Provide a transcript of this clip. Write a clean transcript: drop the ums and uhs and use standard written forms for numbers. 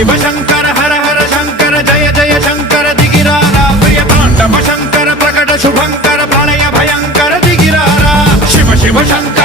शिव शंकर हर हर शंकर जय जय शंकर दिगिरारा प्रिय तांडव शंकर प्रकट शुभंकर प्रलय भयंकर दिगिरारा शिव शिव शंकर